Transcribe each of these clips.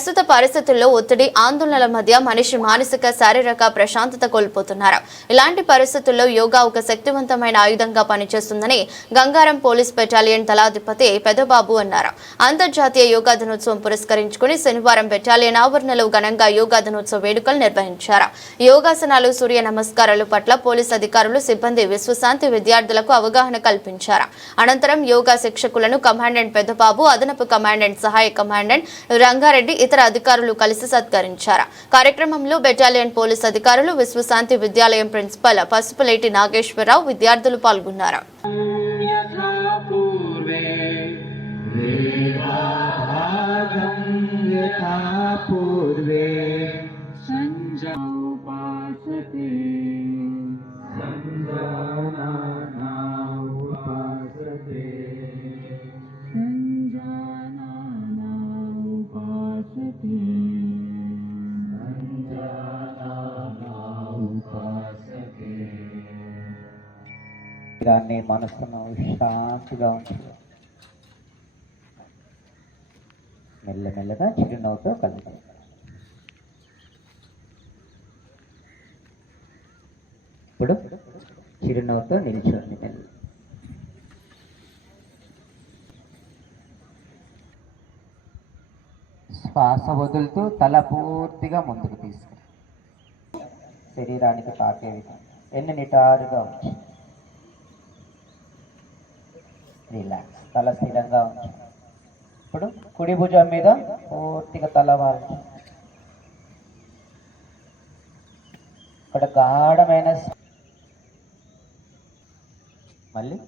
ప్రస్తుత పరిస్థితుల్లో ఒత్తిడి, ఆందోళనల మధ్య మనిషి మానసిక, శారీరక ప్రశాంతత కోల్పోతున్నారు. ఇలాంటి పరిస్థితుల్లో యోగా ఒక శక్తివంతమైన ఆయుధంగా పనిచేస్తుందని గంగారం పోలీస్ బెటాలియన్ దళాధిపతి పెదబాబు అన్నారు. అంతర్జాతీయ యోగా దినోత్సవం పురస్కరించుకుని శనివారం బెటాలియన్ ఆవరణలో ఘనంగా యోగా దినోత్సవ వేడుకలు నిర్వహించారు. యోగాసనాలు, సూర్య నమస్కారాల పట్ల పోలీస్ అధికారులు, సిబ్బంది, విశ్వశాంతి విద్యార్థులకు అవగాహన కల్పించారు. అనంతరం యోగా శిక్షకులను కమాండెంట్ పెదబాబు, అదనపు కమాండెంట్, సహాయ కమాండెంట్ రంగారెడ్డి, ఇతర అధికారులు కలిసి సత్కరించారు. కార్యక్రమంలో బెటాలియన్ పోలీస్ అధికారులు, విశ్వశాంతి విద్యాలయం ప్రిన్సిపల్ పసుపులేటి నాగేశ్వరరావు, విద్యార్థులు పాల్గొన్నారు. దాన్ని మనసును శాంతిగా ఉంచు. మెల్లమెల్లగా చిరునవ్వుతో కలుగుతాం. ఇప్పుడు చిరునవ్వుతో నిలిచోండి. మెల్ల శ్వాస వదులుతూ తల పూర్తిగా ముందుకు తీసుకుని శరీరానికి తాకే విధంగా ఎన్ని నిటారుగా ఉంచి రిలాక్స్. తల స్థిరంగా ఉంచు. ఇప్పుడు కుడి భుజం మీద పూర్తిగా తల వాల్చి ఇక్కడ గాఢమైన మళ్ళీ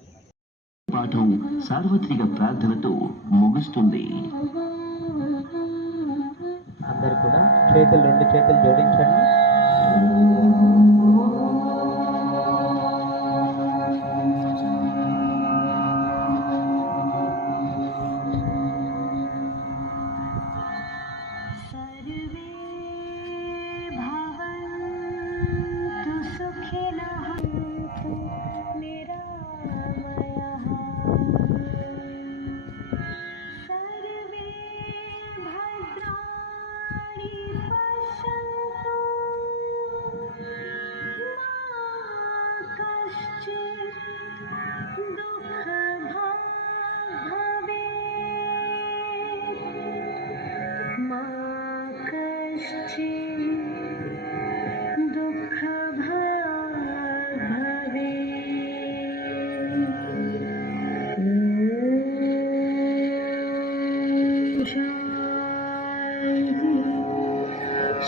పాఠం సార్వత్రిక ప్రార్థనతో ముగుస్తుంది. అందరు కూడా చేతులు, రెండు చేతులు జోడించండి.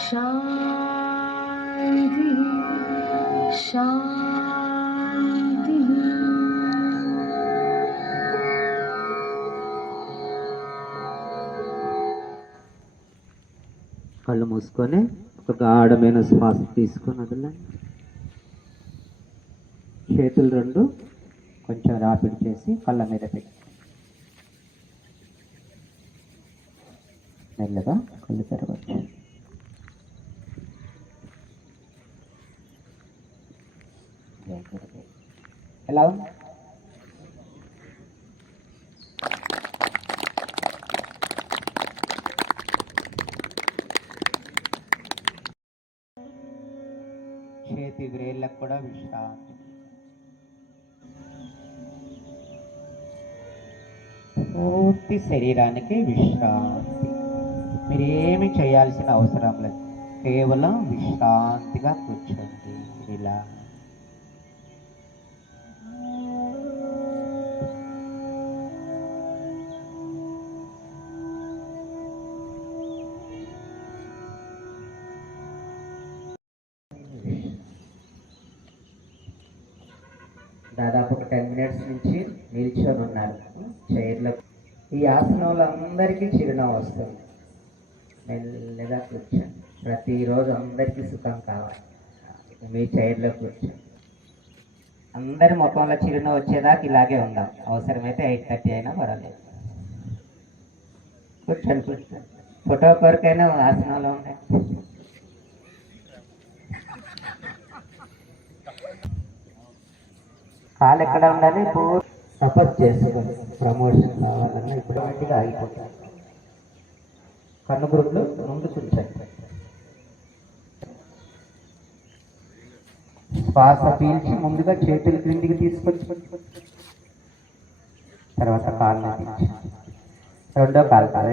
శాంతి శాంతి. కళ్ళు మూసుకొని ఒక గాఢమైన శ్వాస తీసుకొని వదలండి. చేతులు రెండు కొంచెం రాపిడి చేసి కళ్ళ మీద పెట్టి మెల్లగా కళ్ళు తెరవచ్చు. ఎలా ఉంది? చేతి వ్రేళ్ళకు కూడా విశ్రాంతి. పూర్తి శరీరానికి విశ్రాంతి. మీరేమి చేయాల్సిన అవసరం లేదు. కేవలం విశ్రాంతిగా కూర్చోండి. ఇలా దాదాపు ఒక 10 minutes నుంచి నిల్చొని ఉన్నారు చైర్లో. ఈ ఆసనంలో అందరికీ చిరునవ్వు వస్తుంది. మెల్లగా కూర్చోండి. ప్రతిరోజు అందరికీ సుఖం కావాలి. మీ చైర్లో కూర్చోండి. అందరి ముఖంలో చిరునవ్వు వచ్చేదాకా ఇలాగే ఉందాం. అవసరమైతే 8:30 అయినా పర్వాలేదు. కూర్చోండి కూర్చోండి. ఫోటో కొరకైనా ఆసనంలో ఉండండి. కాలు ఎక్కడ ఉండాలి? తపస్సు చేసుకోండి. ప్రమోషన్ కావాలన్నా ఇప్పుడు ఆగిపోతారు. కన్ను గురుపులు ముందు కూర్చోండి. శ్వాస పీల్చి ముందుగా చేతులు క్రిందికి తీసుకొచ్చి తర్వాత కాళ్ళు దించి రెండో కాలు కాదు.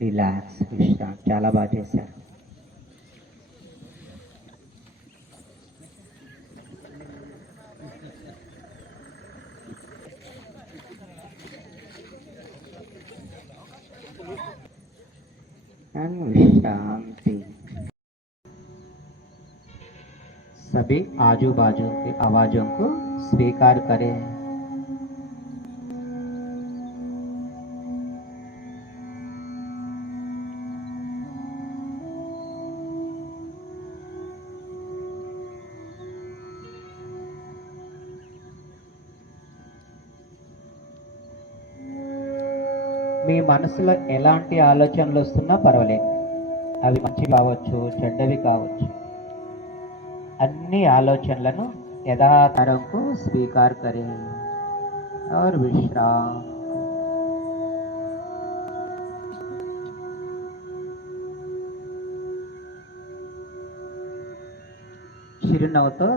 రిలాక్స్, విశ్రాంతి. చాలా బాగా చేశారు. शांति। सभी आजू बाजू की आवाजों को स्वीकार करें। మీ మనసులో ఎలాంటి ఆలోచనలు వస్తున్నా పర్వాలేదు, అవి మంచి కావచ్చు చెడ్డవి కావచ్చు, అన్ని ఆలోచనలను యథాతరంకు స్వీకార్ కరే और విశ్రామ్. చిరునవ్వుతో